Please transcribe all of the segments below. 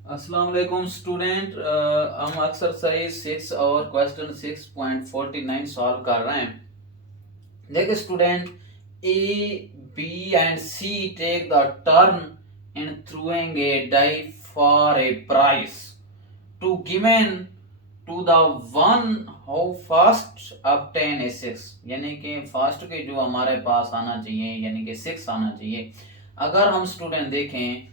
अस्सलाम वालेकुम स्टूडेंट। हम एक्सरसाइज 6 और क्वेश्चन 6.49 सॉल्व कर रहे हैं। देखिए student, A B and C take the turn in throwing a die for a prize to given to the one how fast obtain a 6, यानी कि फास्ट के जो हमारे पास आना चाहिए यानी कि 6 आना चाहिए। अगर हम स्टूडेंट देखें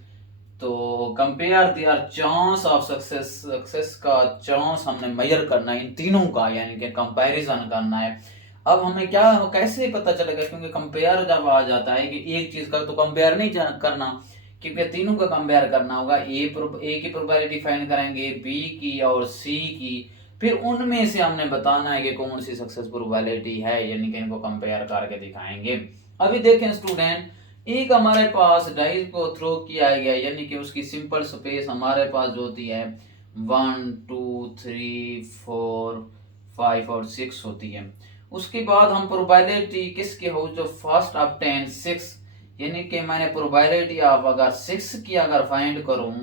तो compare their chance of success, success का चांस हमने मेजर करना है इन तीनों का, यानी कि कंपैरिजन करना है। अब हमें क्या कैसे पता चलेगा, क्योंकि कंपेयर जब आ जाता है कि एक चीज का तो कंपेयर नहीं करना, क्योंकि तीनों का कंपेयर करना होगा। ए की प्रोबेबिलिटी फाइंड करेंगे, बी की और सी की, फिर उनमें से हमने बताना है कि कौन सी सक्सेस प्रोबेबिलिटी है, यानी कि इनको कंपेयर करके दिखाएंगे। अभी देखें स्टूडेंट, एक हमारे पास डाइस को थ्रो किया गया, यानी कि उसकी सिंपल स्पेस हमारे पास जो होती है 1 2 3 4 5 और 6 होती है। उसके बाद हम प्रोबेबिलिटी किसके हो, जो फर्स्ट ऑब्टेन 6, यानी कि मैंने प्रोबेबिलिटी ऑफ अगर 6 की अगर फाइंड करूं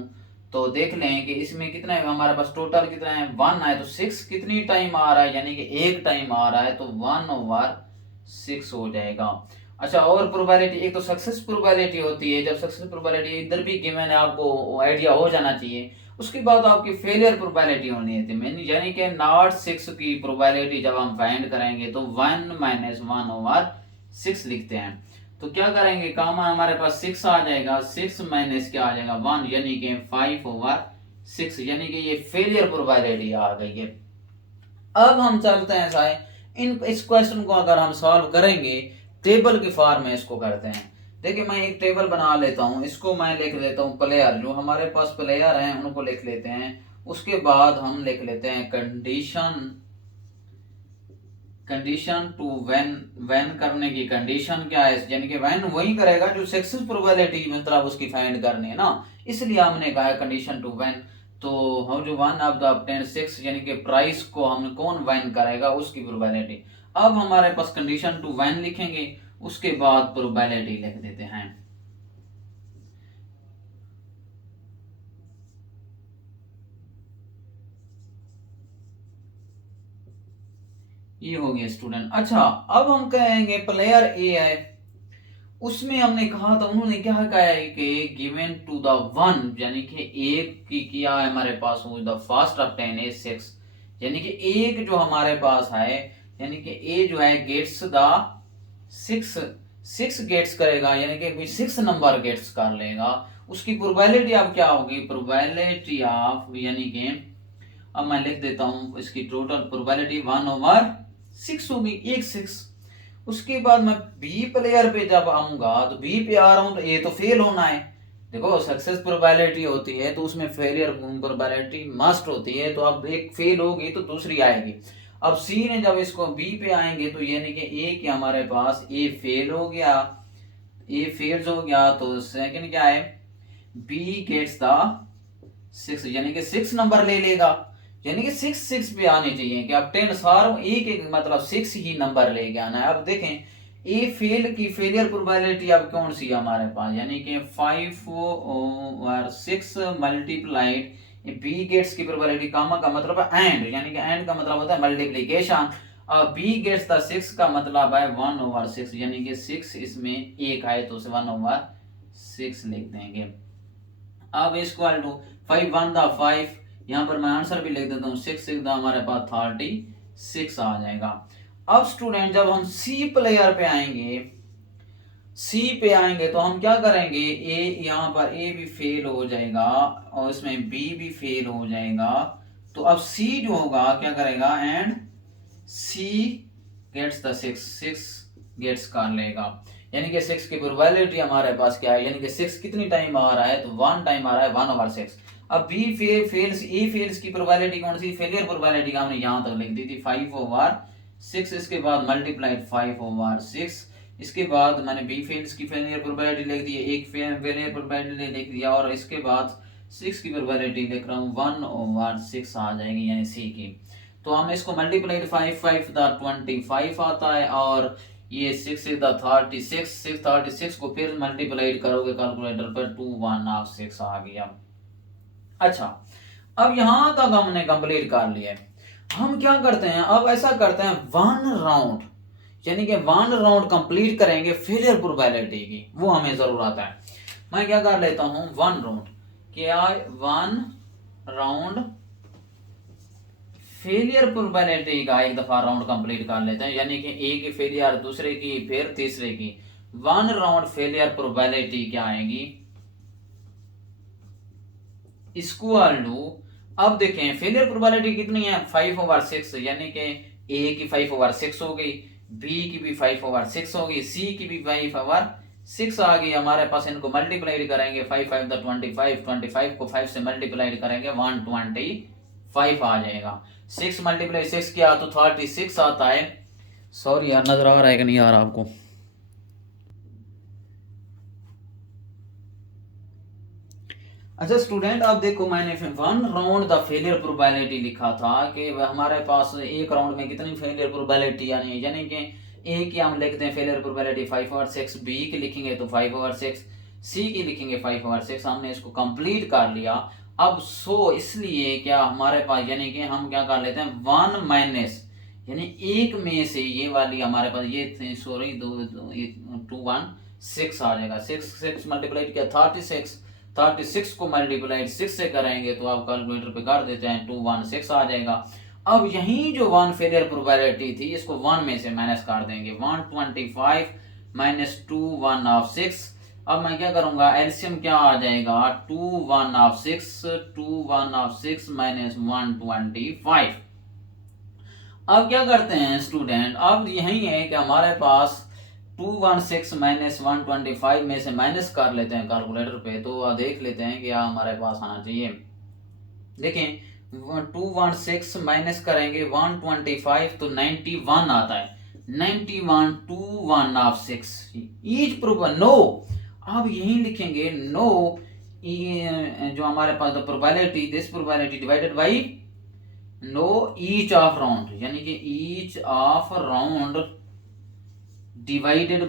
तो देख लें कि इसमें कितना है, हमारे पास टोटल कितना है 1 है, तो 6 कितनी टाइम आ रहा है, यानी कि एक टाइम आ रहा है, तो 1/6 हो जाएगा। अच्छा, और प्रोबेबिलिटी, एक तो सक्सेस प्रोबेबिलिटी होती है, जब सक्सेस प्रोबेबिलिटी इधर भी गिवन है आपको आइडिया हो जाना चाहिए। उसके बाद आपकी फेलियर प्रोबेबिलिटी होनी है, यानी कि नॉट 6 की प्रोबेबिलिटी जब हम फाइंड करेंगे तो 1 - 1/6 लिखते हैं। तो क्या करेंगे, काम हमारे पास 6 आ जाएगा, 6 माइनस क्या आ जाएगा 1, यानी कि 5/6, यानी कि ये फेलियर प्रोबेबिलिटी आ गई है। अब हम चलते हैं साहब, इस क्वेश्चन को अगर हम सॉल्व करेंगे टेबल के फॉर्म में इसको करते हैं। देखिए मैं एक टेबल बना लेता हूँ, इसको मैं लिख लेता हूँ प्लेयर, जो हमारे पास प्लेयर हैं उनको लिख लेते हैं। उसके बाद हम लिख लेते हैं condition, condition to when, when करने की कंडीशन क्या है, यानी कि व्हेन वही करेगा जो सक्सेस प्रोबेबिलिटी मतलब उसकी फाइंड करनी है ना, इसलिए हमने कहा है कंडीशन टू व्हेन। तो हम जो 1/6 यानी कि प्राइस को हम कौन व्हेन करेगा उसकी प्रोबेबिलिटी। अब हमारे पास कंडीशन टू व्हेन लिखेंगे, उसके बाद प्रोबेबिलिटी लिख देते हैं। ये हो गया स्टूडेंट। अच्छा, अब हम कहेंगे प्लेयर ए है, उसमें हमने कहा था, उन्होंने क्या कहा है कि गिवन टू द वन, यानी कि एक की किया है हमारे पास वो द फर्स्ट ऑफ 10 is 6, यानी कि एक जो हमारे पास है, यानी कि ए जो है गेट्स द 6, 6 गेट्स करेगा, यानी कि 6 नंबर गेट्स कर लेगा। उसकी प्रोबेबिलिटी अब क्या होगी, प्रोबेबिलिटी ऑफ, यानी कि अब मैं लिख देता हूं इसकी टोटल प्रोबेबिलिटी 1/6 होगी, एक 6। उसके बाद मैं बी प्लेयर पे जब आऊंगा तो बी पे आ रहा हूं तो ए तो फेल होना है। देखो सक्सेस प्रोबेबिलिटी होती है तो उसमें फेलियर प्रोबेबिलिटी मस्ट होती है, तो अब एक फेल होगी तो दूसरी आएगी। अब सी ने जब इसको बी पे आएंगे तो यानी कि ए के हमारे पास ए फेल हो गया, ए फेल हो गया, तो सेकंड क्या है, बी गेट्स द 6, यानी कि 6 नंबर ले लेगा, यानी कि 6 पे आनी चाहिए कि अब 10 सारों एक एक मतलब 6 ही नंबर लेके आना है। अब देखें ए फेल की फेलियर प्रोबेबिलिटी अब कौन सी है हमारे पास, यानी कि 5/6 मल्टीप्लाइड बी गेट्स की प्रोबेबिलिटी, कामा का मतलब है एंड, यानी कि एंड का मतलब होता है मल्टीप्लीकेशन। और बी गेट्स द 6 का मतलब है 1/6, यानी कि 6 इसमें एक आए तो उसे 1/6 लिख देंगे। अब इक्वल टू 5 1 5, यहाँ पर मैं आंसर भी लिख देता हूँ 6 हमारे पास 36 आ जाएगा। अब स्टूडेंट जब हम सी प्लेयर पे आएंगे, सी पे आएंगे तो हम क्या करेंगे, ए यहाँ पर ए भी फेल हो जाएगा और इसमें बी भी फेल हो जाएगा। तो अब सी जो होगा क्या करेगा, and C gets the 6 gets कर लेगा, यानी कि 6 की प्रोबेबिलिटी हमारे पास क्या है, यानी कि 6 कितनी टाइम आ रहा है, तो 1 टाइम आ रहा है 1/6। अब बी फेल्स, ए फेल्स की प्रोबेबिलिटी कौन सी, फेलियर प्रोबेबिलिटी का हमने यहां तक लिख दी थी 5/6, इसके बाद मल्टीप्लाइड 5/6, इसके बाद मैंने बी फेल्स की फेलियर प्रोबेबिलिटी लिख दी है, एक फेलियर प्रोबेबिलिटी लिख दिया, और इसके बाद 6 की प्रोबेबिलिटी लिख रहा हूँ 1/6 आ जाएगी, यानी सी की। तो हम इसको मल्टीप्लाइड 5 5 25 आता है, और ये 6 इज द 36, 636 को फिर मल्टीप्लाइड करोगे कैलकुलेटर पर 2/6 आ गया। अच्छा, अब यहां तक हमने कंप्लीट कर लिया है। हम क्या करते हैं, अब ऐसा करते हैं वन राउंड, यानी कि वन राउंड कंप्लीट करेंगे फेलियर प्रोबेबिलिटी की, वो हमें जरूरत है। मैं क्या कर लेता हूं, वन राउंड, क्या वन राउंड फेलियर प्रोबेबिलिटी का एक दफा राउंड कंप्लीट कर लेते हैं, यानी कि एक की फेलियर, दूसरे की, फिर तीसरे की। वन राउंड फेलियर प्रोबेबिलिटी क्या आएगी, इक्वल टू, अब देखें फेलियर प्रोबेबिलिटी कितनी है, 5/6, यानी कि ए की 5/6 हो गई, बी की भी 5/6 हो गई, सी की भी 5/6 आ गई हमारे पास। इनको मल्टीप्लाइड करेंगे, 5×5 = 25, 25 को 5 से मल्टीप्लाइड करेंगे 125 आ जाएगा। 6 × 6 किया तो 36 आता है। सॉरी यार, नजर आ रहा है कि नहीं आ रहा आपको? अच्छा स्टूडेंट, अब देखो मैंने one round the failure probability लिखा था कि हमारे पास एक राउंड में कितनी फेलियर प्रोबेबिलिटी आनी है, यानी कि ए की हम लिखते हैं फेलियर प्रोबेबिलिटी 5/6, बी की लिखेंगे तो 5/6, सी की लिखेंगे 5/6। हमने इसको कंप्लीट कर लिया। अब सो इसलिए क्या हमारे पास, यानी कि हम क्या कर लेते हैं, वन माइनस, यानी एक में से ये वाली हमारे पास ये सॉरी 216 आ जाएगा। 6 मल्टीप्लाइड किया 36, 36 को मल्टीप्लाइड 6 से करेंगे तो आप कैलकुलेटर पे कर देते हैं 216 आ जाएगा। अब यही जो वन फेलियर प्रोबेबिलिटी थी, इसको वन में से माइनस कर देंगे, 125 - 2/6। अब मैं क्या करूंगा, एलसीएम क्या आ जाएगा, 2/6, 2/6 - 125। अब क्या करते हैं स्टूडेंट, अब यही है कि हमारे पास 216 - 125 में से माइनस कर लेते हैं कैलकुलेटर पे, तो देख लेते हैं क्या हमारे पास आना चाहिए। देखें 216 माइनस करेंगे 125 तो 91 आता है। 91 2/6 ईच प्रूफ नो। अब यही लिखेंगे नो, जो हमारे पास probability, this probability divided by no each of round, यानी कि each of round divided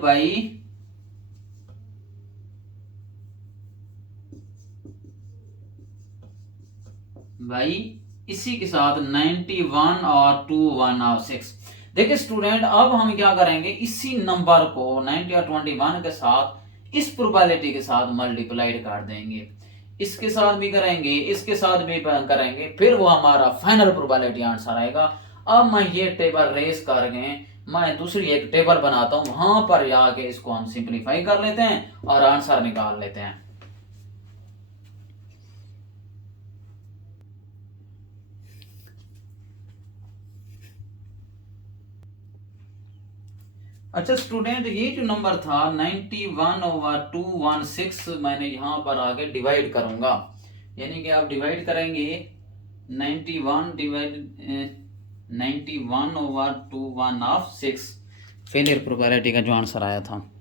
by इसी के साथ 91 और 2/6। देखिए स्टूडेंट, अब हम क्या करेंगे, इसी नंबर को 90 और 21 के साथ इस प्रोबेबिलिटी के साथ मल्टीप्लाइड कर देंगे, इसके साथ भी करेंगे, इसके साथ भी करेंगे, फिर वो हमारा फाइनल प्रोबेबिलिटी आंसर आएगा। अब मैं ये टेबल रेस कर गए, मैं दूसरी एक टेबल बनाता हूं, वहां पर जाके इसको हम सिंप्लीफाई कर लेते हैं और आंसर निकाल लेते हैं। अच्छा स्टूडेंट, ये जो नंबर था 91/216, मैंने यहां पर आगे डिवाइड करूंगा, यानी कि आप डिवाइड करेंगे 91/216 फेलियर प्रोबेबिलिटी का जो आंसर आया था।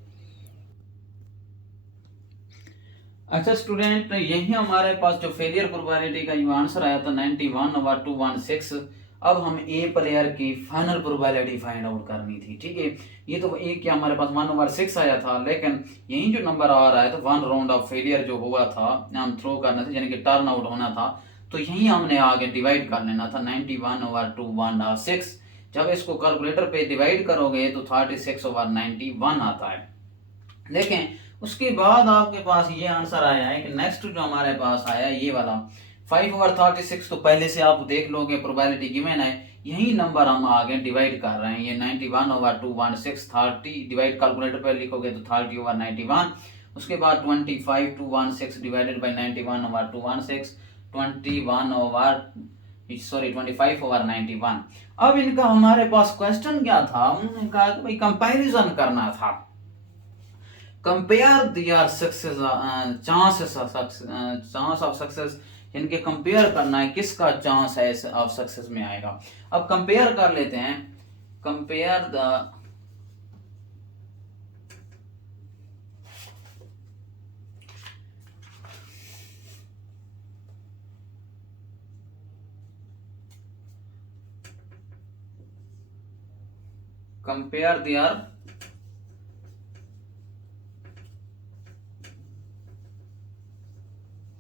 अच्छा स्टूडेंट, यही हमारे पास जो फेलियर प्रोबेबिलिटी का जो आंसर आया था 91/216। अब हम ए प्लेयर की फाइनल प्रोबेबिलिटी फाइंड आउट करनी थी, ठीक है। ये तो एक क्या हमारे पास 1/6 आया था, लेकिन यही जो नंबर आ रहा है तो वन राउंड ऑफ फेलियर जो हुआ था, हम थ्रो करना था, यानी कि टर्न आउट होना था, तो यही हमने आगे डिवाइड कर लेना था 91/216। जब इसको कैलकुलेटर पे डिवाइड करोगे तो 36/91 आता है। देखें उसके बाद आपके पास ये आंसर आया है कि नेक्स्ट जो हमारे पास आया ये वाला 5/36, तो पहले से आप देख लोगे प्रोबेबिलिटी गिवन है, यही नंबर हम आगे डिवाइड कर रहे हैं, ये 91/216 30 डिवाइड कैलकुलेटर पर लिखोगे तो 30/91। उसके बाद 25/216 डिवाइडेड बाई 91/216, 25/91। अब इनका हमारे पास क्वेश्चन क्या था, उन्होंने कहा कि भाई कंपैरिजन करना था, compare their success, chance of success, इनके कंपेयर करना है किसका चांस है ऑफ सक्सेस में आएगा। अब कंपेयर कर लेते हैं, compare the compare their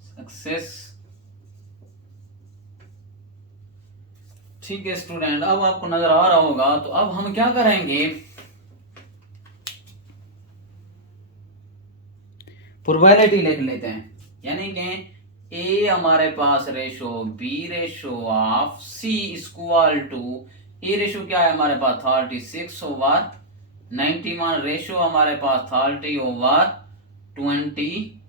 success ठीक है स्टूडेंट, अब आपको नजर आ रहा होगा। तो अब हम क्या करेंगे, प्रोबेबिलिटी लिख लेते हैं। यानी कि ए हमारे पास ratio B ratio of C equal to, A ratio क्या है हमारे पास 36 ओवर 91, रेशो हमारे पास 30 ओवर 20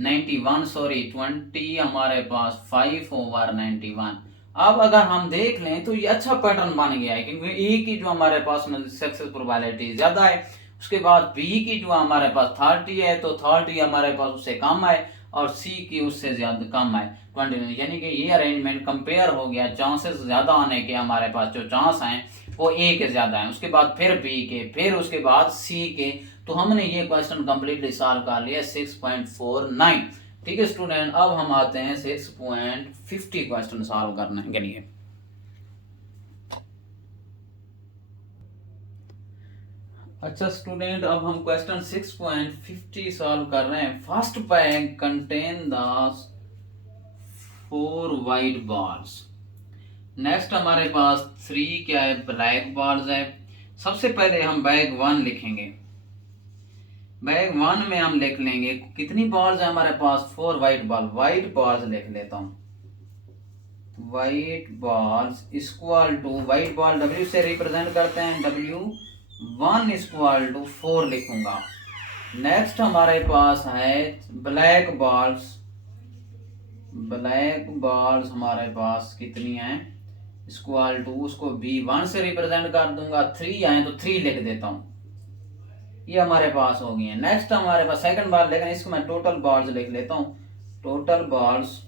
91 सॉरी 20 हमारे पास 5 ओवर 91। अब अगर हम देख लें तो ये अच्छा पैटर्न बन गया है, क्योंकि ए की जो हमारे पास सक्सेस प्रोबेबिलिटी ज्यादा है, उसके बाद बी की जो हमारे पास 30 है तो 30 हमारे पास उससे कम है, और सी की उससे ज्यादा कम है 20। यानी कि ये अरेंजमेंट कंपेयर हो गया, चांसेस ज्यादा आने के हमारे पास जो चांस हैं वो ए के ज्यादा हैं, उसके बाद फिर बी के, फिर उसके बाद सी के। तो हमने ये क्वेश्चन कंप्लीटली सॉल्व कर लिया 6.49। ठीक है स्टूडेंट, अब हम आते हैं 6.50 क्वेश्चन सॉल्व करने के लिए। अच्छा स्टूडेंट, अब हम क्वेश्चन 6.50 सॉल्व कर रहे हैं। First bag contain the 4 white balls. Next हमारे पास 3 क्या है, ब्लैक बॉल्स है। सबसे पहले हम बैग 1 लिखेंगे। बैग 1 में हम लिख लेंगे कितनी बॉल्स है हमारे पास, 4 वाइट बॉल। वाइट बॉल्स लिख लेता हूं, वाइट बॉल्स इक्वल टू, वाइट बॉल W से रिप्रेजेंट करते हैं, W1 इक्वल टू 4 लिखूंगा। नेक्स्ट हमारे पास है ब्लैक बॉल्स। ब्लैक बॉल्स हमारे पास कितनी हैं, इक्वल टू, उसको B1 से रिप्रेजेंट कर दूंगा, 3 आए तो 3 लिख देता हूं, ये हमारे पास हो गई है। नेक्स्ट हमारे पास सेकंड बॉल, लेकिन इसको मैं टोटल बॉल्स लिख लेता हूं, टोटल बॉल्स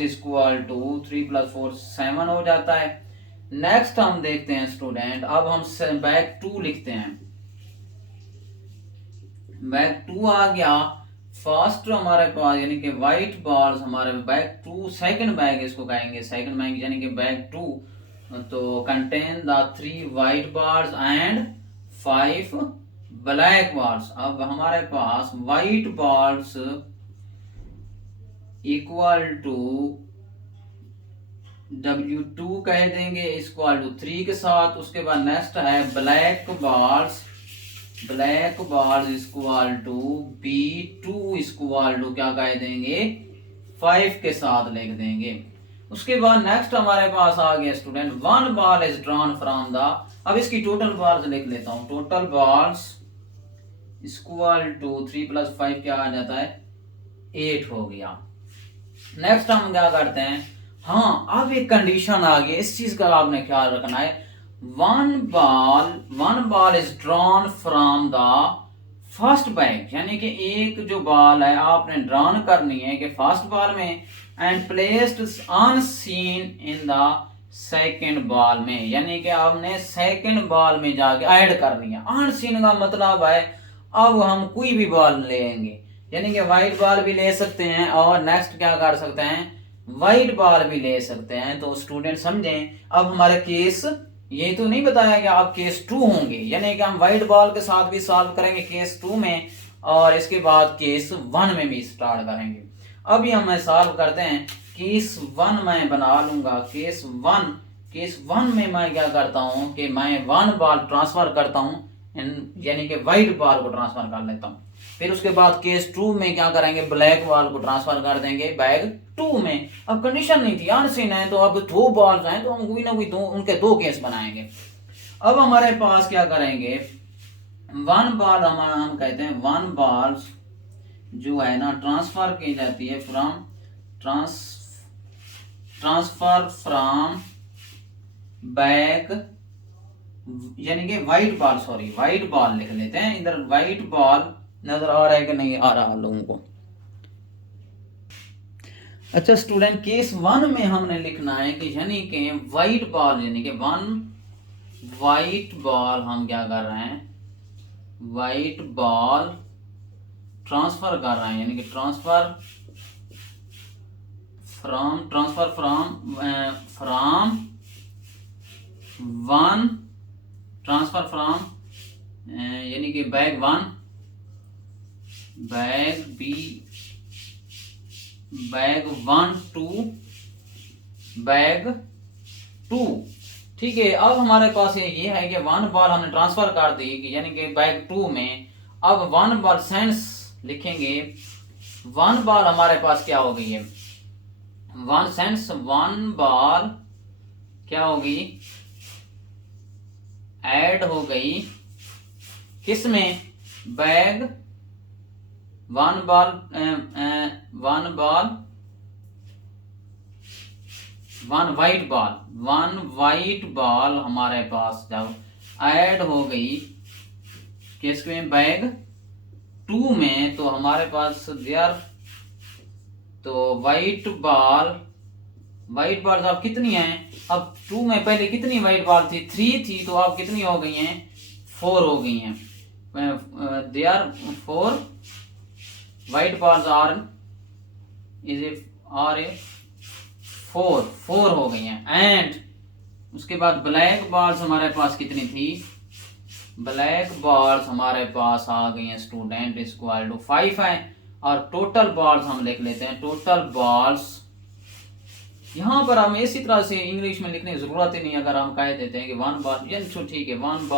इक्वल टू 3 + 4 7 हो जाता है। नेक्स्ट हम देखते हैं स्टूडेंट, अब हम बैग 2 लिखते हैं। बैग 2 आ गया। फर्स्ट हमारे पास यानी कि व्हाइट बॉल्स हमारे बैग 2, सेकंड बैग इसको कहेंगे, सेकंड बैग यानी कि बैग 2, तो contain the 3 white balls and 5 black balls. अब हमारे पास white balls equal to W2 कह देंगे इक्वल टू 3 के साथ। उसके बाद नेक्स्ट है black balls equal to B2 equal to क्या कह देंगे, 5 के साथ लिख देंगे। उसके बाद नेक्स्ट हमारे पास आ गया student 1 ball is drawn from the, अब इसकी टोटल बॉल्स लिख लेता हूं, टोटल बॉल्स इक्वल टू 3 + 5 क्या आ जाता है, 8 हो गया। नेक्स्ट हम क्या करते हैं, हाँ अब एक कंडीशन आ गई, इस चीज का आपने ख्याल रखना है। One ball is drawn from the first bag, यानी कि एक जो बॉल है आपने ड्रॉन करनी है कि फर्स्ट बॉल में, and placed unseen in the second ball में, यानी कि आपने सेकंड बॉल में जाके ऐड करनी है। अनसीन का मतलब है अब हम कोई भी बॉल लेंगे, यानी कि व्हाइट बॉल भी ले सकते हैं और नेक्स्ट क्या कर सकते हैं, व्हाइट बॉल भी ले सकते हैं। तो स्टूडेंट समझें, अब हमारे केस ये तो नहीं बताया कि आप केस 2 होंगे, यानी कि हम व्हाइट बॉल के साथ भी सॉल्व करेंगे केस 2 में, और इसके बाद केस 1 में भी स्टार्ट करेंगे। अभी हम सॉल्व करते हैं, केस 1 मैं बना लूंगा। केस 1 में मैं क्या करता हूं कि मैं 1 बॉल ट्रांसफर करता हूं, यानी कि व्हाइट बॉल को ट्रांसफर कर लेता हूं। फिर उसके बाद केस 2 में क्या करेंगे, ब्लैक बॉल को ट्रांसफर कर देंगे बैग 2 में। अब कंडीशन नहीं थी, अनसीन है, तो अब 2 बॉल्स हैं तो हम कोई ना कोई उनके 2 केस बनाएंगे। अब हमारे पास क्या करेंगे, 1 बॉल हम कहते हैं 1 बॉल्स जो है ना ट्रांसफर की जाती है फ्रॉम ट्रांसफर फ्रॉम बैग, यानी कि white ball, sorry white ball लिख लेते हैं इधर। व्हाइट बॉल नजर आ रहा है कि नहीं आ रहा लोगों को। अच्छा स्टूडेंट, केस 1 में हमने लिखना है कि यानी कि व्हाइट बॉल, यानी कि 1 व्हाइट बॉल हम क्या कर रहे हैं, व्हाइट बॉल ट्रांसफर कर रहे हैं, यानी कि ट्रांसफर फ्रॉम 1 ट्रांसफर फ्रॉम, यानी कि बैग 1 टू बैग 2। ठीक है, अब हमारे पास ये है कि 1 बॉल हमने ट्रांसफर कर दी यानी कि बैग 2 में। अब 1 बॉल सेंस लिखेंगे, 1 बॉल हमारे पास क्या हो गई है, 1 सेंस 1 बॉल क्या होगी, ऐड हो गई किस में, बैग 1 बॉल 1 वाइट बॉल हमारे पास जब ऐड हो गई किस में, बैग 2 में, तो हमारे पास देयर, तो वाइट बॉल अब कितनी है, अब 2 में पहले कितनी वाइट बॉल थी, 3 थी, तो अब कितनी हो गई हैं, 4 हो गई हैं। There 4 white balls R A 4 हो गई हैं। एंड उसके बाद ब्लैक बॉल्स हमारे पास कितनी थी, ब्लैक बॉल्स हमारे पास आ गई हैं स्टूडेंट इक्वल टू 5 है। और टोटल बॉल्स हम लिख लेते हैं, टोटल बॉल्स यहाँ पर हम इसी तरह से इंग्लिश में लिखने की जरूरत ही नहीं, अगर हम कह देते हैं कि 1 बॉल, यानी ठीक है, 1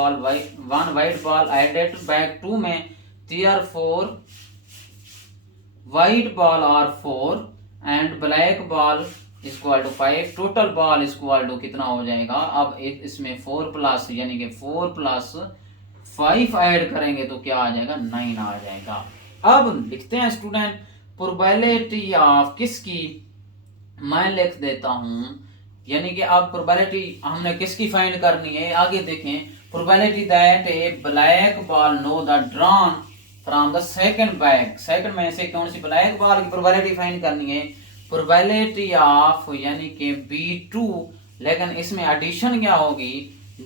वाइट बॉल एडेड बैग 2 में, there 4 white ball are 4 and black ball equal to 5। Total ball equal to कितना हो जाएगा, अब एक इसमें 4 प्लस यानी कि 4 प्लस 5 ऐड करेंगे तो क्या आ जाएगा, 9 आ जाएगा। अब लिखते हैं स्टूडेंट प्रोबेबिलिटी ऑफ किसकी, मैं लिख देता हूं, यानी कि अब प्रोबेबिलिटी हमने किसकी फाइंड करनी है, आगे देखें, probability that A black ball no the drawn from the second bag, second में से कौन सी ब्लैक बॉल की प्रोबेबिलिटी फाइंड करनी है, प्रोबेबिलिटी ऑफ यानी कि B2, लेकिन इसमें एडिशन क्या होगी,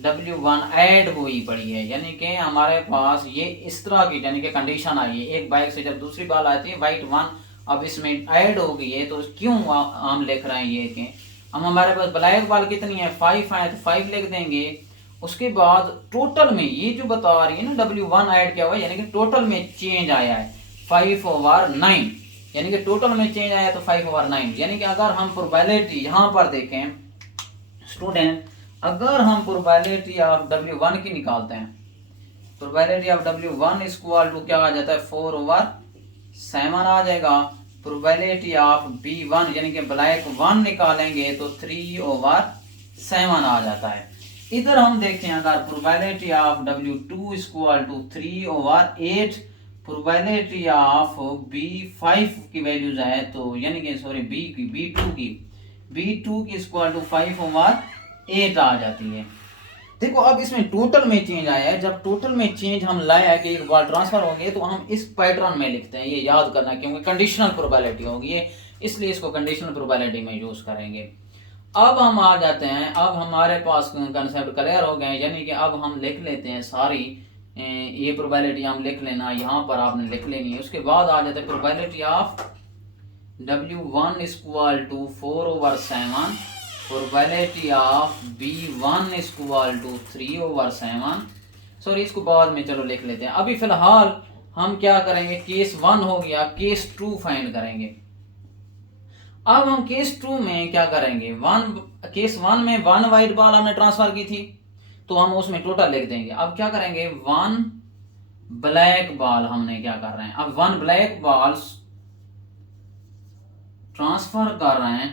W1 ऐड हुई पड़ी है, यानी कि हमारे पास ये इस तरह की यानी कि कंडीशन आई है, एक बैग से जब दूसरी बॉल आती है वाइट 1, अब इसमें ऐड हो गई है, तो क्यों हम लिख रहे हैं ये कि हम हमारे पास ब्लैक बॉल कितनी है, 5 है, तो 5 लिख देंगे। उसके बाद टोटल में ये जो बता रही है ना W1 ऐड क्या हुआ, यानी कि टोटल में चेंज आया है 5/9, यानी कि टोटल में चेंज आया तो 5/9, यानी कि अगर हम प्रोबेबिलिटी यहाँ पर देखें स्टूडेंट, अगर हम प्रोबेबिलिटी ऑफ W1 की निकालते हैं, probability of W1 equal to क्या आ जाता है, 4/7 आ जाएगा। प्रोबेबिलिटी ऑफ B1 यानी कि ब्लैक 1 निकालेंगे तो 3/7 आ जाता है। इधर हम देखते हैं अगर probability of W2 equal to 3/8, probability of B5 की वैल्यूज है, तो यानी कि सॉरी B2 की इक्वल टू 5/8 आ जाती है। देखो अब इसमें टोटल में चेंज आया है, जब टोटल में चेंज हम लाया कि एक बॉल ट्रांसफर होंगे तो हम इस पैटर्न में लिखते हैं, ये याद करना, क्योंकि कंडीशनल प्रोबेबिलिटी होगी इसलिए इसको कंडीशनल प्रोबेबिलिटी में यूज करेंगे। अब हम आ जाते हैं, अब हमारे पास कंसेप्ट क्लियर हो गए, यानी कि अब हम लिख लेते हैं सारी ये प्रोबेबिलिटी हम लिख लेना, यहाँ पर आपने लिख लेनी है। उसके बाद आ जाते हैं probability of W1 equal to 4/7, probability of B1 equal to 3/7। Sorry इसको बाद में चलो लिख लेते हैं, अभी फिलहाल हम क्या करेंगे, केस 1 हो गया, केस 2 फाइंड करेंगे। अब हम केस 2 में क्या करेंगे, केस 1 में 1 वाइट बॉल हमने ट्रांसफर की थी तो हम उसमें टोटल लिख देंगे। अब क्या करेंगे, 1 ब्लैक बॉल हमने क्या कर रहे हैं, अब 1 ब्लैक बॉल्स ट्रांसफर कर रहे हैं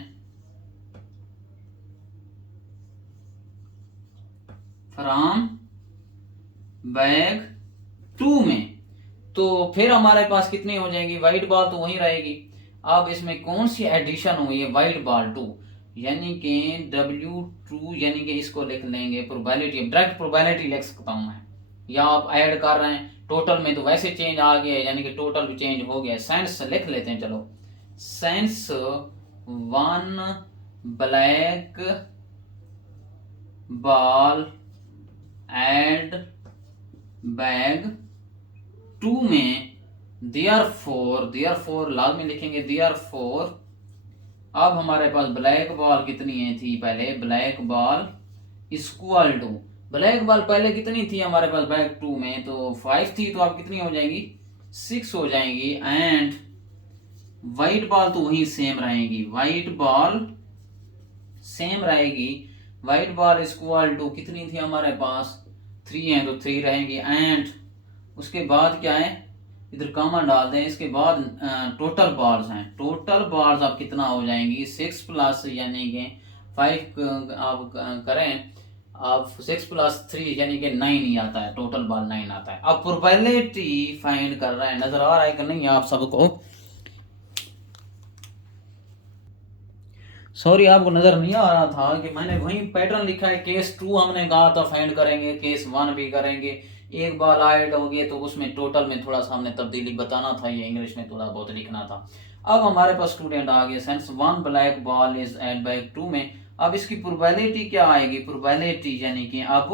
फ्रॉम बैग 2 में, तो फिर हमारे पास कितनी हो जाएगी, वाइट बॉल तो वहीं रहेगी। अब इसमें कौन सी एडिशन हुई है, वाइट बॉल 2, यानी कि W2, यानी कि इसको लिख लेंगे प्रोबेबिलिटी, डायरेक्ट प्रोबेबिलिटी लिख सकता हूं मैं, या आप ऐड कर रहे हैं टोटल में तो वैसे चेंज आ गया, यानी कि टोटल भी चेंज हो गया। सेंस लिख लेते हैं, चलो since 1 black ball add bag 2 में, देयरफॉर लाजमी लिखेंगे, देयरफॉर अब हमारे पास ब्लैक बॉल कितनी है थी पहले, black ball equal to, black ball पहले कितनी थी हमारे पास बैग 2 में, तो 5 थी, तो अब कितनी हो जाएगी, 6 हो जाएंगी। एंड वाइट बॉल तो वही सेम रहेगी, वाइट बॉल सेम रहेगी, वाइट बॉल इक्वल टू कितनी थी हमारे पास 3 है तो 3 रहेगी, एंड उसके बाद क्या है इधर कॉमन डाल दें, इसके बाद टोटल बॉल्स हैं, टोटल बॉल्स आप कितना हो जाएंगी 6 प्लस यानी कि 5 आप करें आप 6 प्लस 3 यानी कि 9 ही आता है, टोटल बॉल 9 आता है। अब प्रोबेबिलिटी फाइंड कर रहे हैं, नजर आ रहा है कि नहीं आप सबको? सॉरी आपको नजर नहीं आ रहा था कि मैंने वही पैटर्न लिखा है, केस 2 हमने कहा था फाइंड करेंगे, केस 1 भी करेंगे, एक बार ऐड हो गए तो उसमें टोटल में थोड़ा सा हमने तब्दीली बताना था, ये इंग्लिश में थोड़ा बहुत लिखना था। अब हमारे पास स्टूडेंट आ गए since 1 black ball is add bag 2 में, अब इसकी प्रोबेबिलिटी क्या आएगी, प्रोबेबिलिटी यानी कि अब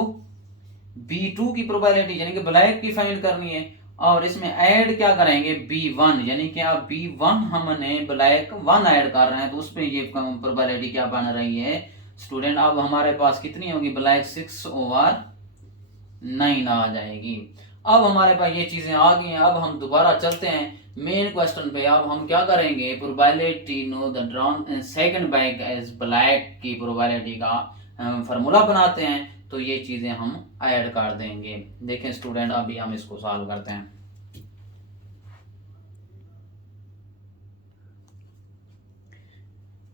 B2 की प्रोबेबिलिटी यानी कि ब्लैक की फाइंड करनी है, और इसमें ऐड क्या करेंगे B1 यानी कि अब B1 हमने ब्लैक 1 ऐड कर रहे हैं तो उसमें ये प्रोबेबिलिटी क्या बन रही है स्टूडेंट, अब हमारे पास कितनी होगी ब्लैक 6/9 आ जाएगी। अब हमारे पास ये चीजें आ गई हैं, अब हम दोबारा चलते हैं मेन क्वेश्चन पे। अब हम क्या करेंगे, probability no the drawn second bag as black की प्रोबेबिलिटी का फार्मूला बनाते हैं, तो ये चीजें हम ऐड कर देंगे। देखें स्टूडेंट अभी हम इसको सॉल्व करते हैं।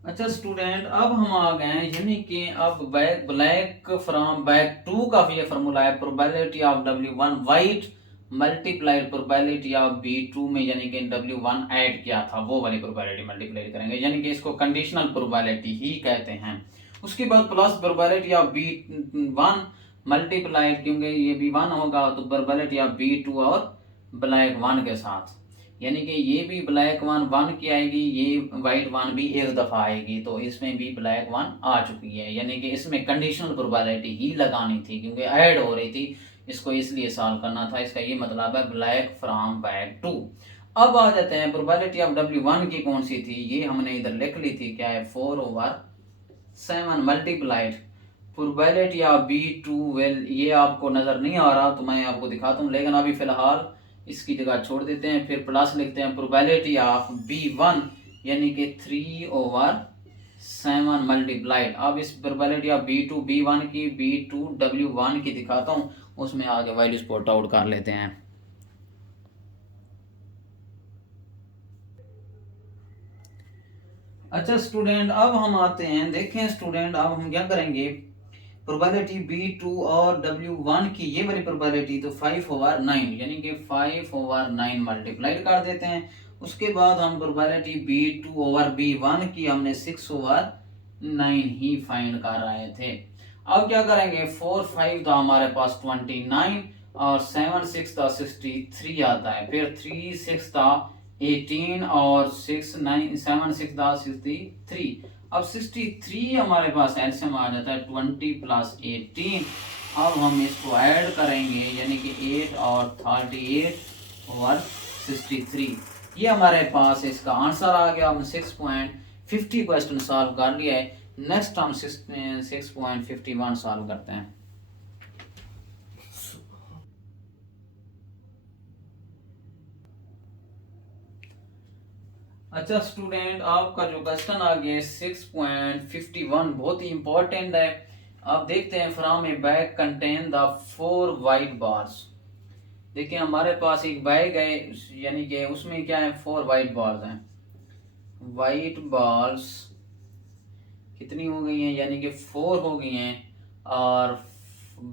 अच्छा स्टूडेंट अब हम आ गए हैं यानी कि अब बैक ब्लैक फ्रॉम बैक 2 का ये फार्मूला है, probability of W1 white multiplied probability of B2 में यानी कि W1 ऐड किया था वो वाली प्रोबेबिलिटी मल्टीप्लाई करेंगे, यानी कि इसको कंडीशनल प्रोबेबिलिटी ही कहते हैं। उसके बाद plus probability of B1 multiplied, क्योंकि ये B1 होगा तो प्रोबेबिलिटी ऑफ B2 और ब्लैक 1 के साथ, यानी कि ये भी ब्लैक 1 की आएगी, ये वाइट 1 भी एक दफा आएगी, तो इसमें भी ब्लैक 1 आ चुकी है, यानी कि इसमें कंडीशनल प्रोबेबिलिटी ही लगानी थी क्योंकि ऐड हो रही थी, इसको इसलिए सॉल्व करना था। इसका ये मतलब है ब्लैक फ्रॉम बैक 2। अब आ जाते हैं प्रोबेबिलिटी ऑफ W1 की कौन सी थी, ये हमने इधर लिख ली थी, क्या है 4/7 multiplied probability of B2 well, ये आपको नजर नहीं आ रहा तो मैं आपको दिखाता हूँ, लेकिन अभी फिलहाल इसकी जगह छोड़ देते हैं, फिर प्लस लिखते हैं प्रोबेबिलिटी ऑफ B1 यानी कि 3/7 मल्टीप्लाइड। अब इस प्रोबेबिलिटी ऑफ B2 B1 की B2 W1 की दिखाता हूँ, उसमें आगे वैल्यूज पुट आउट कर लेते हैं। अच्छा स्टूडेंट अब हम आते हैं, देखें स्टूडेंट अब हम क्या करेंगे, प्रोबेबिलिटी B2 और W1 की ये वाली प्रोबेबिलिटी तो 5/9 यानी कि 5/9 मल्टीप्लाइड कर देते हैं। उसके बाद हम प्रोबेबिलिटी B2 ओवर B1 की हमने 6/9 ही फाइंड कर रहे थे। अब क्या करेंगे 4 5 था हमारे पास 29 और 7 6 था 63 आता है, फिर 3 6 था 18 और 6 9 7 6 था 63। अब 63 हमारे पास एलसीएम आ जाता है 20 प्लस 18। अब हम इसको ऐड करेंगे यानी कि 8 और 38 और 63, ये हमारे पास इसका आंसर आ गया। हम 6.50 क्वेश्चन सॉल्व कर लिया है। नेक्स्ट हम 6.51 सॉल्व करते हैं। अच्छा स्टूडेंट आपका जो क्वेश्चन आ गया 6.51 बहुत ही इंपॉर्टेंट है। आप देखते हैं from A bag contain the 4 white bars. देखिए हमारे पास एक बैग है यानी कि उसमें क्या है 4 वाइट बाल्स हैं। वाइट बाल्स कितनी हो गई हैं, यानी कि 4 हो गई हैं, और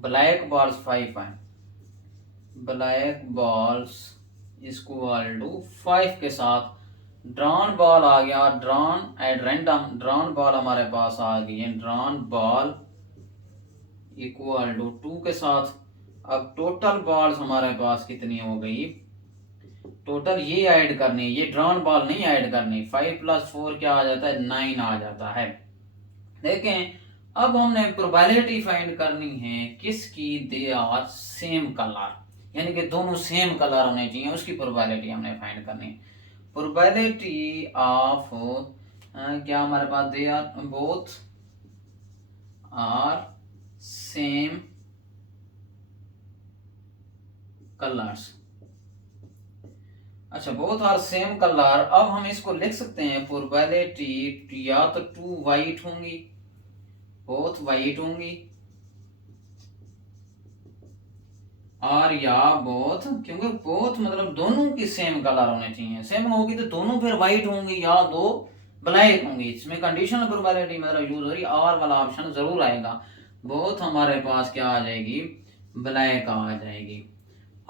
ब्लैक बॉल्स 5 हैं। ब्लैक बॉल्स इक्वल टू 5 के साथ ड्रॉन बॉल आ गया, drawn at random drawn ball हमारे पास आ गई है, ड्रॉन बॉल इक्वल टू 2 के साथ। अब टोटल बॉल्स हमारे पास कितनी हो गई, टोटल ये ऐड करनी है, ये ड्रॉन बॉल नहीं ऐड करनी। 5 + 4 क्या आ जाता है 9 आ जाता है। देखें अब हमने प्रोबेबिलिटी फाइंड करनी है किसकी, दे आर सेम कलर, यानी कि दोनों सेम कलर होने चाहिए, उसकी प्रोबेबिलिटी हमने फाइंड करनी है। प्रोबेबिलिटी ऑफ क्या हमारे पास they are both are same colours. अच्छा बोथ आर सेम कलर, अब हम इसको लिख सकते हैं प्रोबेबिलिटी या तो 2 वाइट होंगी बोथ वाइट होंगी, और या बोथ, क्योंकि बोथ मतलब दोनों की सेम कलर होने चाहिए, सेम होगी तो दोनों फिर वाइट होंगी या दो ब्लैक होंगी। इसमें कंडीशनल प्रोबेबिलिटी मतलब यूज हो रही, और वाला ऑप्शन जरूर आएगा। बोथ हमारे पास क्या आ जाएगी, ब्लैक आ जाएगी।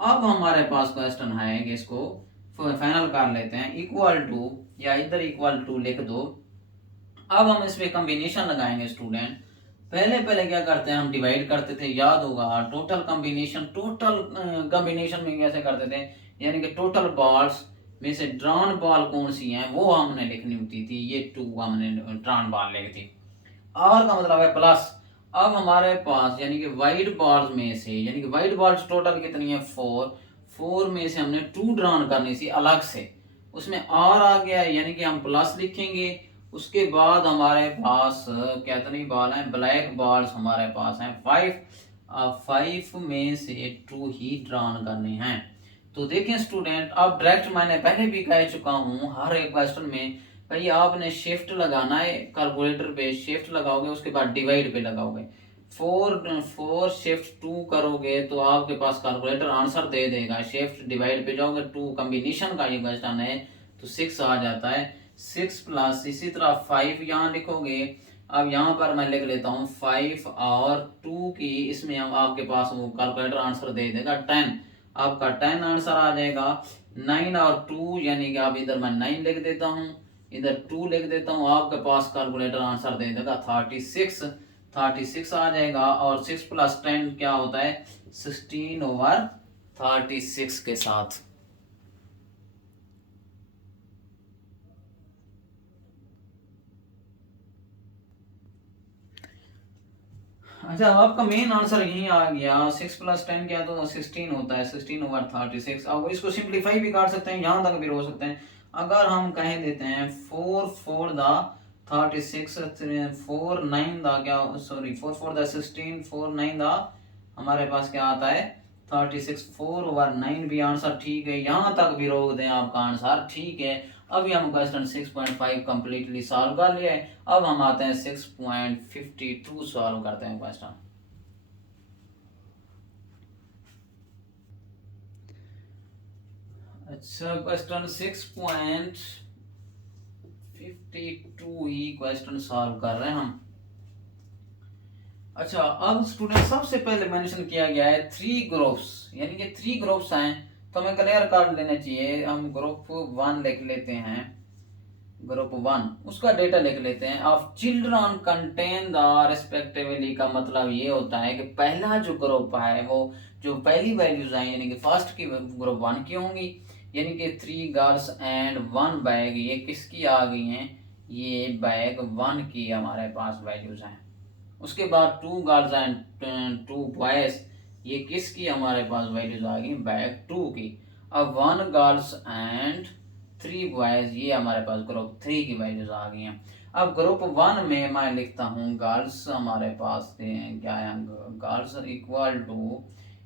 अब हमारे पास क्वेश्चन है कि इसको फाइनल कर लेते हैं। इक्वल टू, या इधर इक्वल टू लिख दो। अब हम इसमें कॉम्बिनेशन लगाएंगे स्टूडेंट। पहले पहले क्या करते हैं, हम डिवाइड करते थे, याद होगा, टोटल कॉम्बिनेशन। टोटल कॉम्बिनेशन में कैसे करते थे, यानी कि टोटल बॉल्स में से ड्रॉन बॉल कौन सी हैं वो हमने लिखनी होती थी, ये 2 हमने ड्रॉन बॉल लिखी थी। आर का मतलब है प्लस। अब हमारे पास यानी कि वाइट बॉल्स में से, यानी कि वाइट बॉल्स टोटल कितनी है 4, 4 में से हमने 2 ड्रॉन करनी थी अलग से, उसमें आर आ गया, यानी कि हम प्लस लिखेंगे। उसके बाद हमारे पास कितनी बॉल हैं, ब्लैक बॉल्स हमारे पास हैं 5, 5 में से 2 ही ड्रॉन करने हैं। तो देखें स्टूडेंट, अब डायरेक्ट मैंने पहले भी कह चुका हूँ हर एक क्वेश्चन में, भाई आपने शिफ्ट लगाना है, कैलकुलेटर पे शिफ्ट लगाओगे, उसके बाद डिवाइड पे लगाओगे। 4 शिफ्ट 2 करोगे तो आपके पास कैलकुलेटर आंसर दे देगा। शिफ्ट डिवाइड पे जाओगे, 2 कॉम्बिनेशन का ये क्वेश्चन है तो 6 आ जाता है। 6 प्लस इसी तरह 5 यहाँ लिखोगे। अब यहाँ पर मैं लिख लेता हूँ 5 और 2 की, इसमें हम आपके पास वो कैलकुलेटर आंसर दे देगा 10, आपका 10 आंसर आ जाएगा। 9 और 2 यानी कि आप इधर मैं 9 लिख देता हूँ, इधर 2 लिख देता हूँ, आपके पास कैलकुलेटर आंसर दे देगा 36, 36 आ जाएगा। और 6 प्लस 10 क्या होता है, 16/36 के साथ। अच्छा, आपका मेन आंसर यही आ गया। 6 प्लस 10 क्या, तो 16 होता है, 16/36। अब इसको सिंप्लीफाई भी कर सकते हैं, यहाँ तक भी हो सकते हैं। अगर हम कह देते हैं 4 4 द 36, 4 9 द क्या, सॉरी 4 4 द 16, 4 9 द हमारे पास क्या आता है 36, 4/9 भी आंसर ठीक है, यहाँ तक भी रोक दें आपका आंसर ठीक है। अभी हम क्वेश्चन 6.5 कंप्लीटली सॉल्व कर लिया है। अब हम आते हैं 6.52 सॉल्व करते हैं क्वेश्चन। अच्छा, क्वेश्चन 6.52 ही क्वेश्चन सॉल्व कर रहे हैं हम। अच्छा, अब स्टूडेंट सबसे पहले मेंशन किया गया है 3 ग्रुप्स, यानी कि 3 ग्रुप्स हैं, तो हमें क्लियर कर लेना चाहिए। हम ग्रुप 1 लिख लेते हैं, ग्रुप 1 उसका डेटा लिख लेते हैं। Of children contain the respectively का मतलब ये होता है कि पहला जो ग्रुप है वो जो पहली वैल्यूज आई, यानी कि फर्स्ट की ग्रुप 1 की होंगी, यानी कि 3 गर्ल्स एंड 1 बैग, ये किसकी आ गई हैं, ये बैग 1 की हमारे पास वैल्यूज हैं। उसके बाद 2 गर्ल्स एंड 2 बॉयज, ये किसकी हमारे पास वैल्यूज आ गई, बैग 2 की। अब 1 गर्ल्स एंड 3 बॉयज, ये हमारे पास ग्रुप 3 की वैल्यूज आ गई हैं। अब ग्रुप 1 में मैं लिखता हूँ गर्ल्स हमारे पास क्या है, गर्ल्स इक्वल टू,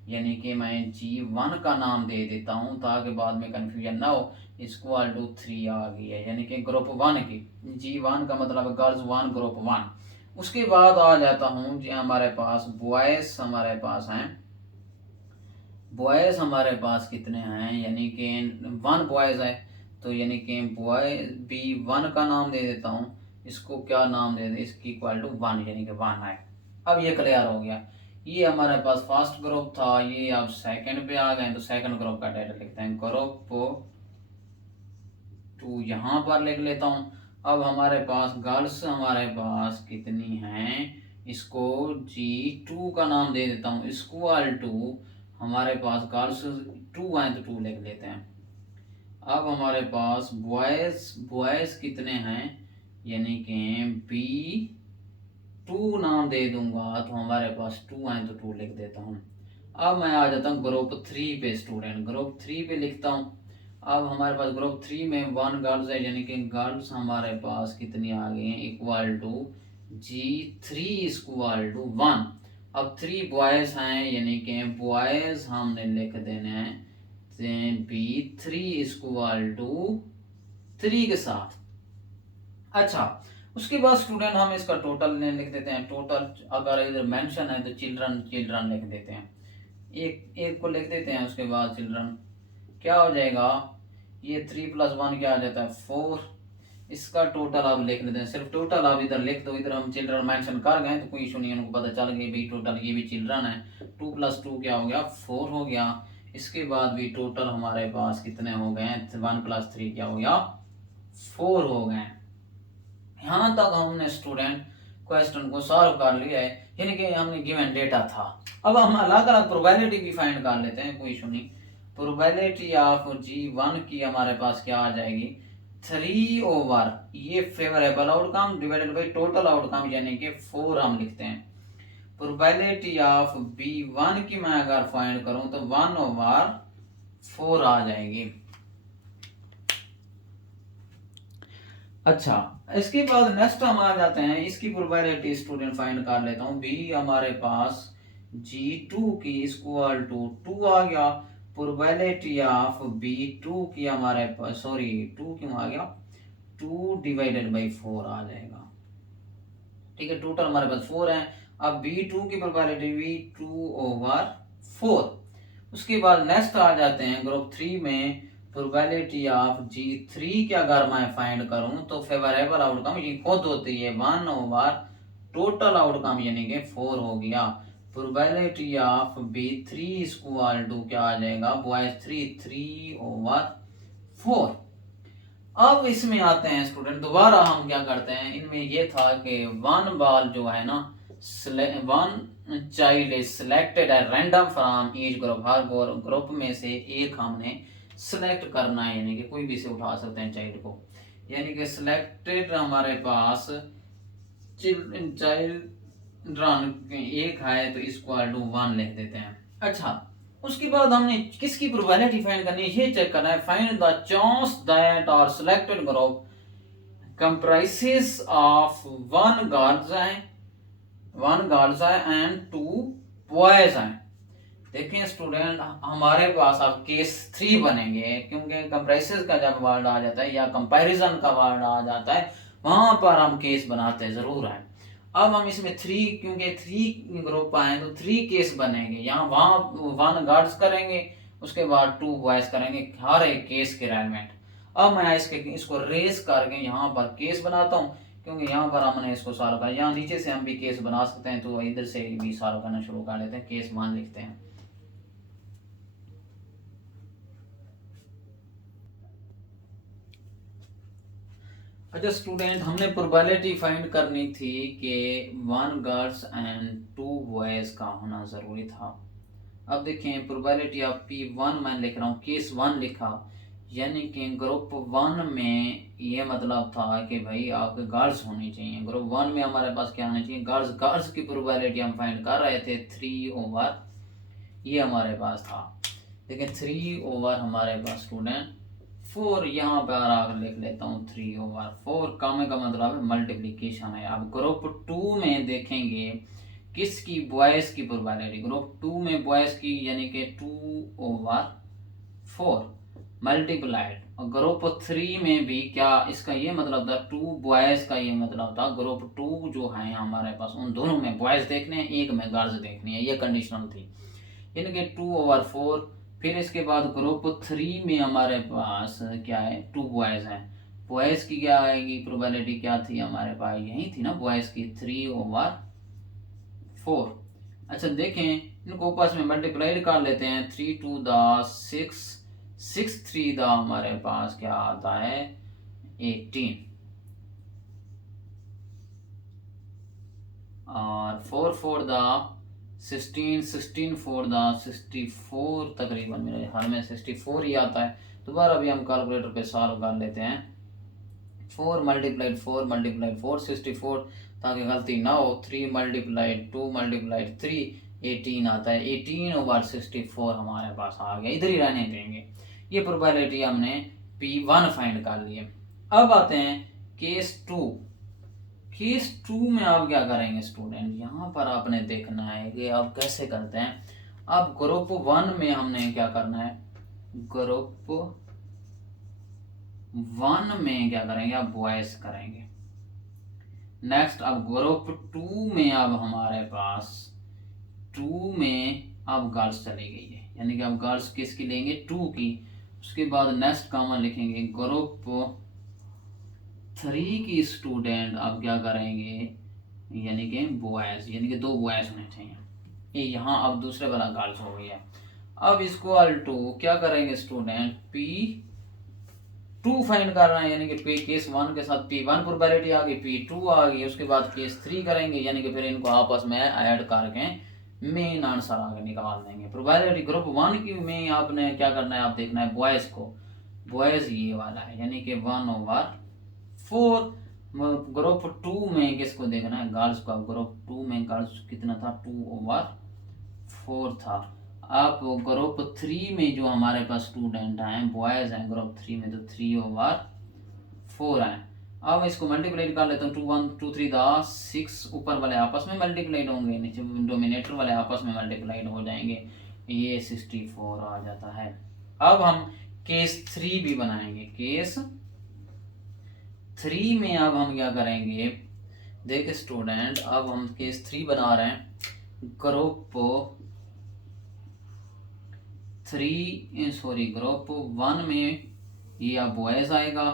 यानी कि मैं G1 का नाम दे देता हूँ ताकि बाद में कंफ्यूजन ना हो। इक्वल टू 3 आ गई है, यानी कि ग्रुप 1 की, G1 का मतलब गर्ल्स 1 ग्रुप 1। उसके बाद आ जाता हूँ जी, हमारे पास बॉयज हमारे पास हैं, बॉयज हमारे पास कितने हैं, यानी कि 1 बॉयज है, तो यानी कि बॉय B1 का नाम दे देता हूँ। इसको क्या नाम दे दें, इसकी इक्वल टू 1, यानी कि 1 है। अब ये क्लियर हो गया। ये हमारे पास फर्स्ट ग्रुप था, ये अब सेकंड पे आ गए, तो सेकंड ग्रुप का डाटा लिखते हैं। ग्रुप 2 यहाँ पर लिख लेता हूँ। अब हमारे पास गर्ल्स हमारे पास कितनी हैं, इसको G2 का नाम दे देता हूँ। इक्वल टू हमारे पास गर्ल्स 2 हैं तो 2 लिख लेते हैं। अब हमारे पास बॉयज, बॉयज कितने हैं, यानी कि B2 नाम दे दूंगा, तो हमारे पास 2 हैं तो 2 लिख देता हूँ। अब मैं आ जाता हूँ ग्रुप 3 पे स्टूडेंट, ग्रुप 3 पे लिखता हूँ। अब हमारे पास ग्रुप 3 में 1 गर्ल्स है, यानी कि गर्ल्स हमारे पास कितनी आ गई हैं, equal to G3 equal to 1। अब 3 बॉयज हैं, यानी कि बॉयज हमने लिख देने हैं B3 इक्वल टू 3 के साथ। अच्छा, उसके बाद स्टूडेंट हम इसका टोटल लिख देते हैं। टोटल अगर इधर मेंशन है तो चिल्ड्रन चिल्ड्रन लिख देते हैं, एक एक को लिख देते हैं। उसके बाद चिल्ड्रन क्या हो जाएगा, ये 3 + 1 क्या आ जाता है 4। इसका टोटल आप लिख लेते हैं, सिर्फ टोटल आप इधर लिख दो। इधर हम चिल्ड्रन मेंशन कर गए तो कोई इशू नहीं है, उनको पता चल गया भाई टोटल ये भी चिल्ड्रन है। 2 + 2 क्या हो गया 4 हो गया। इसके बाद भी टोटल हमारे पास कितने हो गए, 1 + 3 क्या हो गया 4 हो गए। यहाँ तक हमने स्टूडेंट क्वेश्चन को सॉल्व कर लिया है, यानी कि हमने गिवन डेटा था। अब हम अलग अलग प्रोबेबिलिटी भी फाइंड कर लेते हैं, कोई इशू नहीं। प्रोबेबिलिटी ऑफ G1 की हमारे पास क्या आ जाएगी 3 ये favourable outcome divided by total outcome यानी कि 4 हम लिखते हैं। प्रोबेबिलिटी ऑफ B1 की मैं अगर फाइंड करूं तो 1/4 आ जाएगी। अच्छा, इसके बाद नेक्स्ट हम आ जाते हैं, इसकी प्रोबेबिलिटी स्टूडेंट फाइंड कर लेता हूँ। बी हमारे पास G2 की इक्वल टू 2 आ गया। प्रोबेबिलिटी ऑफ B2 की हमारे पास 2 क्यों आ गया 2 डिवाइडेड बाई 4 आ जाएगा। ठीक है, टोटल हमारे पास 4 है। अब B2 की प्रोबेबिलिटी भी 2/4। उसके बाद नेक्स्ट आ जाते हैं ग्रुप 3 में। प्रोबेबिलिटी ऑफ G3 की अगर मैं फाइंड करूं तो फेवरेबल आउटकम ये खुद होती है 1/, टोटल आउटकम यानी कि 4 हो गया। Probability of B3 equal to क्या आ जाएगा बॉयज 3/4। अब इसमें आते हैं स्टूडेंट, दोबारा हम क्या करते हैं, इनमें ये था कि 1 बॉल जो है ना 1 चाइल्ड इज सिलेक्टेड है random from each group, her group में से एक हमने सिलेक्ट करना है, यानी कि कोई भी से उठा सकते हैं चाइल्ड को। यानी कि सिलेक्टेड हमारे पास चिल्ड्रन एक है तो इक्वल टू 1 लिख देते हैं। अच्छा, उसके बाद हमने किसकी प्रोबेबिलिटी फाइंड करनी है ये चेक करना है। Find the chance that are selected group comprises of 1 girls and 2 boys हैं। देखें स्टूडेंट, हमारे पास अब केस 3 बनेंगे, क्योंकि कंप्राइजेस का जब वर्ड आ जाता है या कंपैरिजन का वर्ड आ जाता है वहां पर हम केस बनाते जरूर हैं। अब हम इसमें 3, क्योंकि 3 ग्रुप आए तो 3 केस बनेंगे। यहाँ वहां 1 गर्ल्स करेंगे, उसके बाद 2 बॉयज करेंगे, हर एक केस के रेलिवेंट। अब मैं इसको रेस करके यहाँ पर केस बनाता हूँ, क्योंकि यहाँ पर हमने इसको सॉल्व कर, यहाँ नीचे से हम भी केस बना सकते हैं, तो इधर से भी सॉल्व करना शुरू कर लेते हैं। केस 1 लिखते हैं। अच्छा स्टूडेंट, हमने प्रोबेबिलिटी फाइंड करनी थी कि 1 गर्ल्स एंड 2 बॉयज का होना जरूरी था। अब देखें प्रोबेबिलिटी ऑफ P1 मैं लिख रहा हूँ, केस 1 लिखा, यानी कि ग्रुप 1 में ये मतलब था कि भाई आपके गर्ल्स होनी चाहिए। ग्रुप 1 में हमारे पास क्या होना चाहिए गर्ल्स। गर्ल्स की प्रोबेबिलिटी हम फाइंड कर रहे थे 3/, ये हमारे पास था। देखिए 3/, हमारे पास स्टूडेंट 4 यहाँ पर आकर लिख लेता हूँ 3/4। काम का मतलब है मल्टीप्लीकेशन है। अब ग्रुप 2 में देखेंगे किसकी बॉयज की प्रोबेबिलिटी, ग्रुप 2 में बॉयज की, यानी कि 2/4 मल्टीप्लाइड। और ग्रुप 3 में भी क्या, इसका ये मतलब था 2 बॉयज का ये मतलब था ग्रुप 2 जो है हमारे पास उन दोनों में बॉयज देखने हैं, एक में गर्ल्स देखनी है, ये कंडीशनल थी, यानी कि 2/4। फिर इसके बाद ग्रुप 3 में हमारे पास क्या है 2 बॉयज हैं। बॉयज की क्या आएगी प्रोबेबिलिटी, क्या थी हमारे पास यही थी ना बॉयज की 3/4। अच्छा देखें इनको आपस में मल्टीप्लाइड कर लेते हैं। 3 2 6, 6 3 हमारे पास क्या आता है 18, और 4 4 16, 16 4 64, तकरीबन मेरे ख्याल में 64 ही आता है। दोबारा भी हम कैलकुलेटर पे सॉल्व कर लेते हैं। 4 × 4 × 4 64, ताकि गलती ना हो। 3 × 2 × 3 18 आता है। 18/64 हमारे पास आ गया, इधर ही रहने देंगे। ये प्रोबेबिलिटी हमने P1 फाइंड कर ली है। अब आते हैं केस 2। केस 2 में आप क्या करेंगे स्टूडेंट, यहाँ पर आपने देखना है कि आप कैसे करते हैं। अब ग्रुप 1 में हमने क्या करना है, ग्रुप 1 में क्या करेंगे आप बॉयज करेंगे। नेक्स्ट अब ग्रुप 2 में अब हमारे पास 2 में अब गर्ल्स चली गई है, यानी कि अब गर्ल्स किसकी लेंगे 2 की। उसके बाद नेक्स्ट कॉमन लिखेंगे ग्रुप 3 की स्टूडेंट अब क्या करेंगे, यानी कि बॉयज, यानी कि 2 बॉयज होने चाहिए। ये यहाँ अब दूसरे वाला गर्ल्स हो गई है। अब इसको अल टू क्या करेंगे स्टूडेंट P2 फाइंड कर रहे हैं, यानी कि P केस 1 के साथ P1 प्रोबेबिलिटी आ गई, P2 आ गई, उसके बाद केस 3 करेंगे, यानी कि फिर इनको आपस में ऐड करके मेन आंसर आगे निकाल देंगे। प्रोबेबिलिटी ग्रुप 1 की में आपने क्या करना है, आप देखना है बॉयज को, बॉयज ये वाला है, यानी कि 1/4। ग्रुप 2 में किसको देखना है, गर्ल्स को। ग्रुप 2 में गर्ल्स कितना था, 2/4 था। अब ग्रुप 3 में जो हमारे पास स्टूडेंट हैं बॉयज हैं ग्रुप 3 में, तो 3/4 हैं। अब इसको मल्टीप्लाइड कर लेता हूँ, 2 1 2 3 6 ऊपर वाले आपस में मल्टीप्लाइड होंगे, नीचे डोमिनेटर वाले आपस में मल्टीप्लाइड हो जाएंगे, ये 64 आ जाता है। अब हम केस 3 भी बनाएंगे। केस 3 में अब हम क्या करेंगे, देख स्टूडेंट, अब हम केस 3 बना रहे हैं। ग्रुप 1 में ये अब बॉयज आएगा,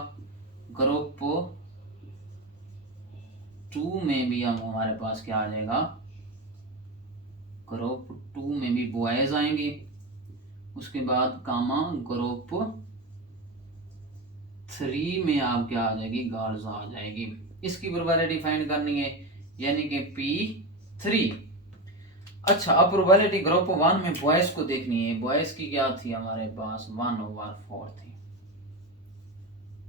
ग्रुप 2 में भी हम हमारे पास क्या आ जाएगा, ग्रुप 2 में भी बॉयज आएंगे, उसके बाद कामा ग्रुप 3 में आप क्या आ जाएगी, गर्ल्स आ जाएगी। इसकी प्रोबेबिलिटी फाइंड करनी है, यानी कि P3। अच्छा, अब प्रोबेबिलिटी ग्रुप 1 में बॉयज को देखनी है। बॉयज की क्या थी हमारे पास, 1/4 थी।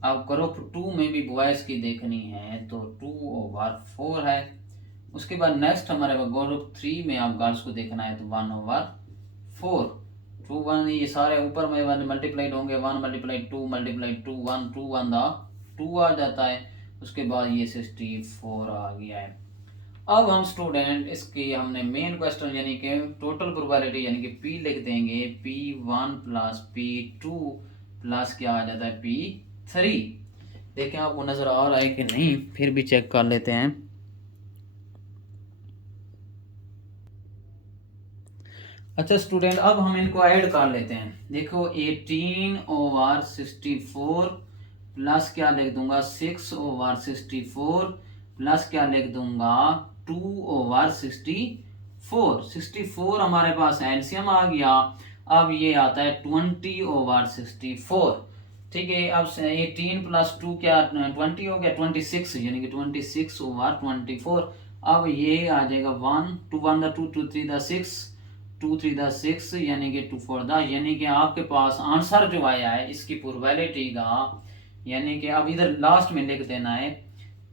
अब ग्रुप 2 में भी बॉयज की देखनी है, तो 2/4 है। उसके बाद नेक्स्ट हमारे पास ग्रुप 3 में आप गर्ल्स को देखना है, तो 1/4 2 1, ये सारे ऊपर में मल्टीप्लाइड होंगे, 1 × 2 × 2 1 2 1 2 आ जाता है। उसके बाद ये 64 आ गया है। अब हम स्टूडेंट इसकी हमने मेन क्वेश्चन यानी कि टोटल प्रोबेबिलिटी यानी कि P लिख देंगे, P1 + P2 प्लस क्या आ जाता है, P3। देखें आपको नजर आ रहा है कि नहीं, फिर भी चेक कर लेते हैं। अच्छा स्टूडेंट, अब हम इनको ऐड कर लेते हैं। देखो 18/64 प्लस क्या लिख दूंगा, 6/64 प्लस क्या लिख दूंगा, 2/64। 64 हमारे पास एलसीएम आ गया। अब ये आता है 20/64। ठीक है, अब 18 + 2 क्या 20 हो गया, 26, यानी कि 26/24। अब ये आ जाएगा 1 2 1 2 2 3 6 2 3 6, यानी कि 2 4 यानी कि आपके पास आंसर जो आया है इसकी प्रोबेबिलिटी का, यानी कि अब इधर लास्ट में लिख देना है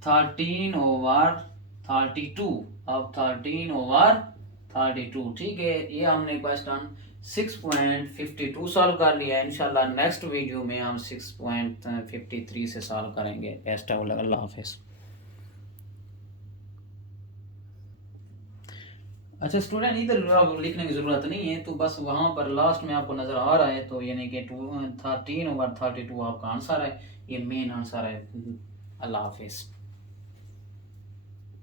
13/32। अब 13/32। ठीक है, ये हमने क्वेश्चन 6.52 सॉल्व कर लिया है। इंशाल्लाह नेक्स्ट वीडियो में हम 6.53 से सॉल्व करेंगे। बेस्ट है, अल्लाह हाफिज़। अच्छा स्टूडेंट, इधर अब लिखने की ज़रूरत नहीं है, तो बस वहाँ पर लास्ट में आपको नज़र आ रहा है, तो यानी कि 13/32 आपका आंसर है, ये मेन आंसर है। अल्लाह हाफिज़।